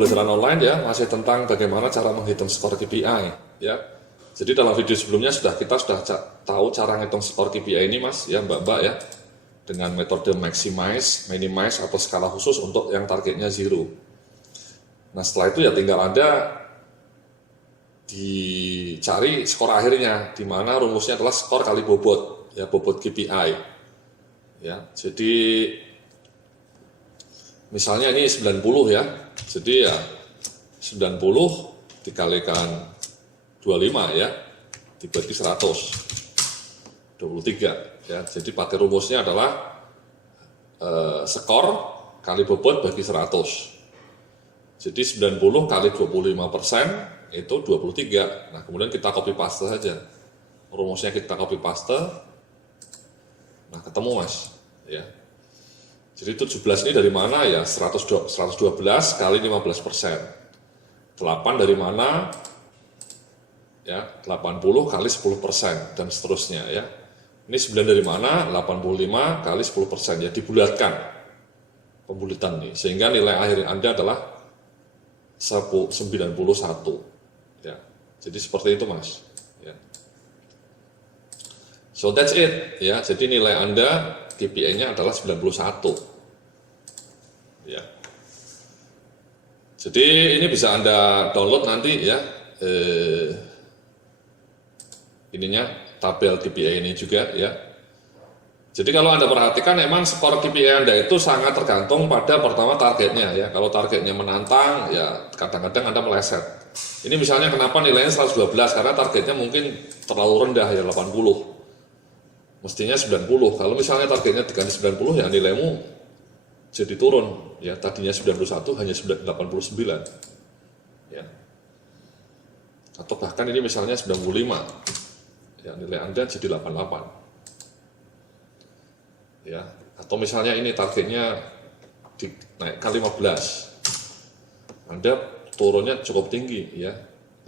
pembelajaran online ya, masih tentang bagaimana cara menghitung skor KPI ya. Jadi dalam video sebelumnya kita sudah tahu cara menghitung skor KPI ini Mas ya, Mbak-mbak ya, dengan metode maximize, minimize atau skala khusus untuk yang targetnya 0. Nah setelah itu ya tinggal Anda dicari skor akhirnya, di mana rumusnya adalah skor kali bobot ya, bobot KPI ya. Jadi misalnya ini 90 ya, jadi ya 90 dikalikan 25 ya, dibagi 100, 23 ya. Jadi pakai rumusnya adalah skor kali bobot bagi 100. Jadi 90 kali 25% itu 23. Nah kemudian kita copy paste saja, rumusnya kita copy paste, nah ketemu Mas ya. Jadi 17 ini dari mana ya? 112 kali 15%. 8 dari mana? Ya, 80 kali 10% dan seterusnya ya. Ini 9 dari mana? 85 kali 10% ya, dibulatkan pembulatan nih. Sehingga nilai akhir Anda adalah 91 ya. Jadi seperti itu Mas ya. So that's it ya. Jadi nilai Anda KPI-nya adalah 91 ya. Jadi ini bisa Anda download nanti ya, ininya tabel KPI ini juga ya. Jadi kalau Anda perhatikan memang skor KPI Anda itu sangat tergantung pada pertama targetnya ya. Kalau targetnya menantang ya kadang-kadang Anda meleset. Ini misalnya kenapa nilainya 112, karena targetnya mungkin terlalu rendah ya, 80. Mestinya 90. Kalau misalnya targetnya diganti 90 ya nilaimu jadi turun ya, tadinya 91 hanya 89 ya. Atau bahkan ini misalnya 95 ya, nilai Anda jadi 88 ya. Atau misalnya ini targetnya dinaikkan 15, Anda turunnya cukup tinggi ya,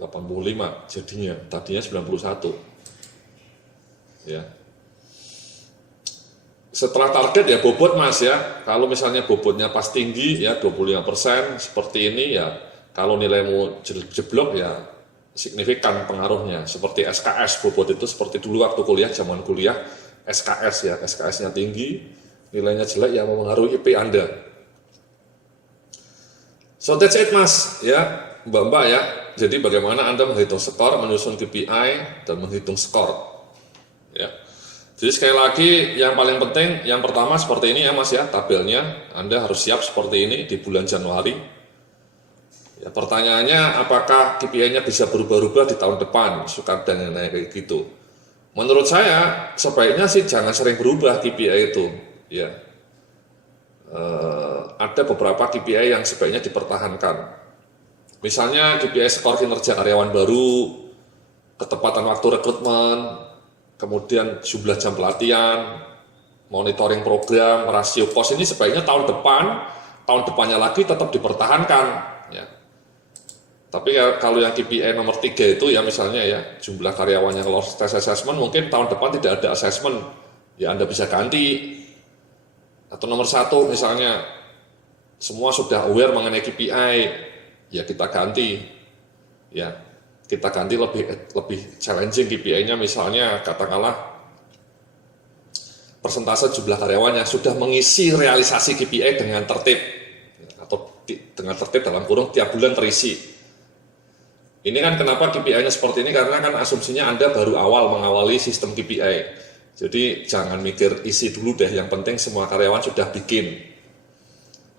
85 jadinya, tadinya 91 ya. Setelah target ya bobot Mas ya, kalau misalnya bobotnya pas tinggi ya 25% seperti ini ya, kalau nilaimu jeblok ya signifikan pengaruhnya. Seperti SKS bobot itu seperti dulu waktu kuliah, zaman kuliah SKS ya, SKS-nya tinggi, nilainya jelek ya mempengaruhi IP Anda. So that's it Mas ya, Mbak-mbak ya. Jadi bagaimana Anda menghitung skor, menyusun KPI dan menghitung skor ya. Jadi sekali lagi yang paling penting, yang pertama seperti ini ya Mas ya, tabelnya Anda harus siap seperti ini di bulan Januari. Ya, pertanyaannya apakah KPI-nya bisa berubah-ubah di tahun depan, suka dan naik kayak gitu. Menurut saya sebaiknya sih jangan sering berubah KPI itu ya. Ada beberapa KPI yang sebaiknya dipertahankan. Misalnya KPI skor kinerja karyawan baru, ketepatan waktu rekrutmen, kemudian jumlah jam pelatihan, monitoring program, rasio cost, ini sebaiknya tahun depannya lagi tetap dipertahankan ya. Tapi ya, kalau yang KPI nomor 3 itu ya misalnya ya, jumlah karyawan yang lolos tes assessment, mungkin tahun depan tidak ada assessment ya, Anda bisa ganti. Atau nomor 1 misalnya semua sudah aware mengenai KPI ya, kita ganti ya. Kita ganti lebih challenging KPI-nya, misalnya katakanlah persentase jumlah karyawan yang sudah mengisi realisasi KPI dengan tertib, atau dengan tertib dalam kurung tiap bulan terisi. Ini kan kenapa KPI-nya seperti ini, karena kan asumsinya Anda baru mengawali sistem KPI. Jadi jangan mikir isi dulu deh, yang penting semua karyawan sudah bikin.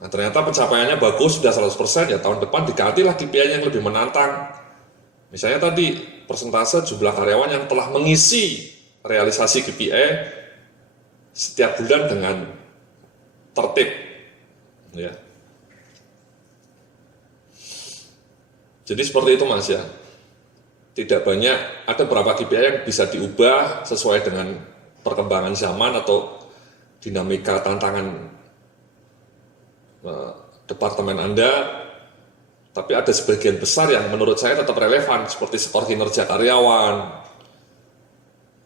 Nah ternyata pencapaiannya bagus, sudah 100%, ya tahun depan digantilah KPI yang lebih menantang. Misalnya tadi persentase jumlah karyawan yang telah mengisi realisasi KPI setiap bulan dengan tertib ya. Jadi seperti itu Mas ya. Tidak banyak, ada beberapa KPI yang bisa diubah sesuai dengan perkembangan zaman atau dinamika tantangan departemen Anda. Tapi ada sebagian besar yang menurut saya tetap relevan, seperti skor kinerja karyawan,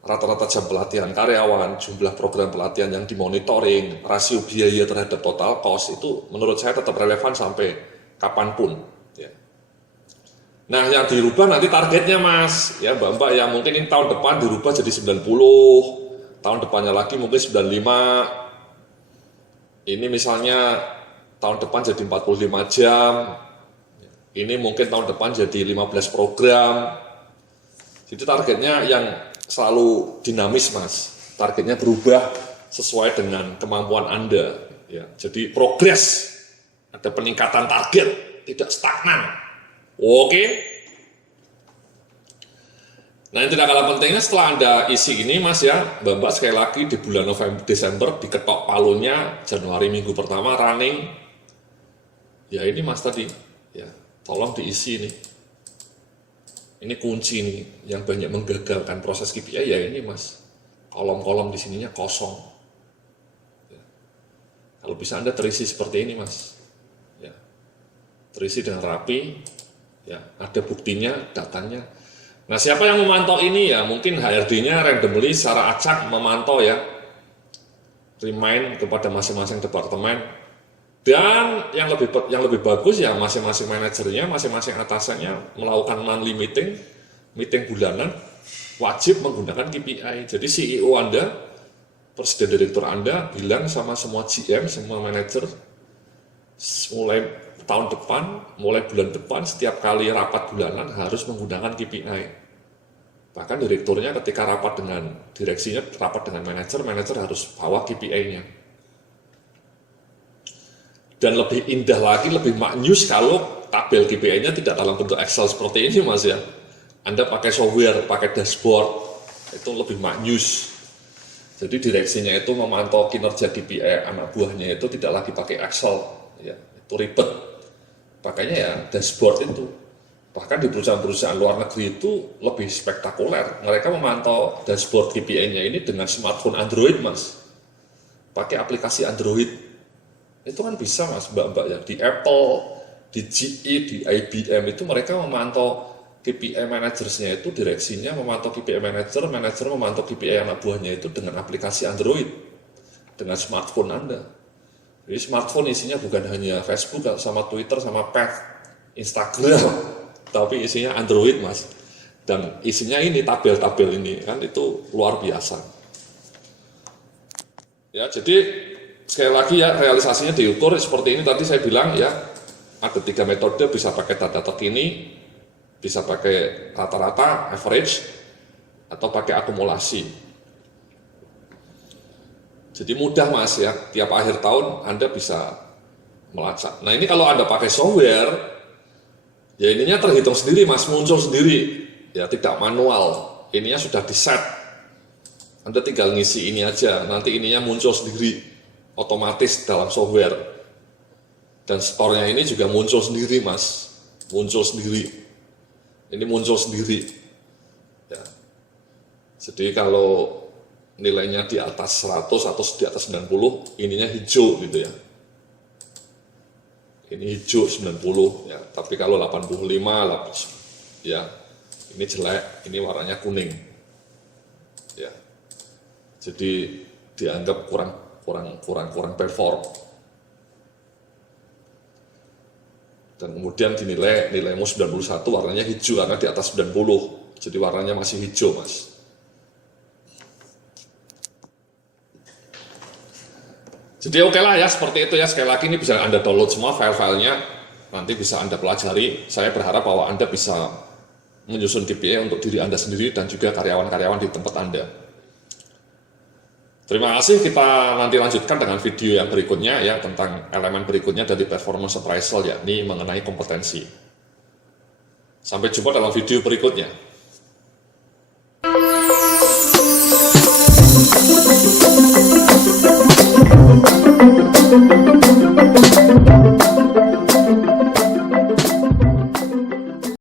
rata-rata jam pelatihan karyawan, jumlah program pelatihan yang dimonitoring, rasio biaya terhadap total cost, itu menurut saya tetap relevan sampai kapanpun. Ya. Nah, yang dirubah nanti targetnya Mas, ya Mbak-mbak ya, mungkin ini tahun depan dirubah jadi 90, tahun depannya lagi mungkin 95, ini misalnya tahun depan jadi 45 jam, ini mungkin tahun depan jadi 15 program. Jadi targetnya yang selalu dinamis Mas, targetnya berubah sesuai dengan kemampuan Anda. Ya, jadi progres, ada peningkatan target, tidak stagnan. Oke. Nah, yang tidak kalah pentingnya setelah Anda isi ini Mas ya, Mbak sekali lagi di bulan November Desember diketok palunya, Januari minggu pertama running. Ya ini Mas tadi, ya tolong diisi ini. Ini kunci nih yang banyak menggagalkan proses KPI ya ini Mas. Kolom-kolom di sininya kosong. Ya. Kalau bisa Anda terisi seperti ini Mas. Ya. Terisi dengan rapi. Ya, ada buktinya, datanya. Nah, siapa yang memantau ini ya? Mungkin HRD-nya randomly secara acak memantau ya. Remind kepada masing-masing departemen. Dan yang lebih bagus ya masing-masing manajernya, masing-masing atasannya melakukan monthly meeting bulanan, wajib menggunakan KPI. Jadi CEO Anda, presiden direktur Anda bilang sama semua GM, semua manajer, mulai tahun depan, mulai bulan depan, setiap kali rapat bulanan harus menggunakan KPI. Bahkan direkturnya ketika rapat dengan direksinya, rapat dengan manajer harus bawa KPI-nya. Dan lebih indah lagi, lebih maknyus kalau tabel KPI-nya tidak dalam bentuk Excel seperti ini Mas ya. Anda pakai software, pakai dashboard, itu lebih maknyus. Jadi direksinya itu memantau kinerja KPI anak buahnya itu tidak lagi pakai Excel, ya, itu ribet. Makanya ya dashboard itu, bahkan di perusahaan-perusahaan luar negeri itu lebih spektakuler. Mereka memantau dashboard KPI-nya ini dengan smartphone Android Mas, pakai aplikasi Android. Itu kan bisa Mas, Mbak-mbak ya, di Apple, di GE, di IBM itu mereka memantau KPI manajersnya itu, direksinya memantau KPI manajer memantau KPI anak buahnya itu dengan aplikasi Android, dengan smartphone Anda. Jadi smartphone isinya bukan hanya Facebook sama Twitter sama Instagram, tapi isinya Android Mas. Dan isinya ini tabel-tabel ini kan itu luar biasa. Ya, jadi sekali lagi ya realisasinya diukur seperti ini tadi saya bilang ya, ada 3 metode, bisa pakai data terkini, bisa pakai rata-rata, average, atau pakai akumulasi. Jadi mudah Mas ya, tiap akhir tahun Anda bisa melacak. Nah ini kalau Anda pakai software, ya ininya terhitung sendiri Mas, muncul sendiri, ya tidak manual, ininya sudah di-set. Anda tinggal ngisi ini aja, nanti ininya muncul sendiri, otomatis dalam software. Dan store-nya ini juga muncul sendiri Mas, muncul sendiri. Ini muncul sendiri. Ya. Jadi kalau nilainya di atas 100 atau di atas 90, ininya hijau gitu ya. Ini hijau 90 ya, tapi kalau 85 ya ini jelek, ini warnanya kuning. Ya. Jadi dianggap kurang perform. Dan kemudian dinilai nilaimu 91 warnanya hijau karena di atas 90. Jadi warnanya masih hijau, Mas. Jadi oke lah ya, seperti itu ya. Sekali lagi ini bisa Anda download semua file-filenya, nanti bisa Anda pelajari. Saya berharap bahwa Anda bisa menyusun KPI untuk diri Anda sendiri dan juga karyawan-karyawan di tempat Anda. Terima kasih, kita nanti lanjutkan dengan video yang berikutnya ya, tentang elemen berikutnya dari performance appraisal, yakni mengenai kompetensi. Sampai jumpa dalam video berikutnya.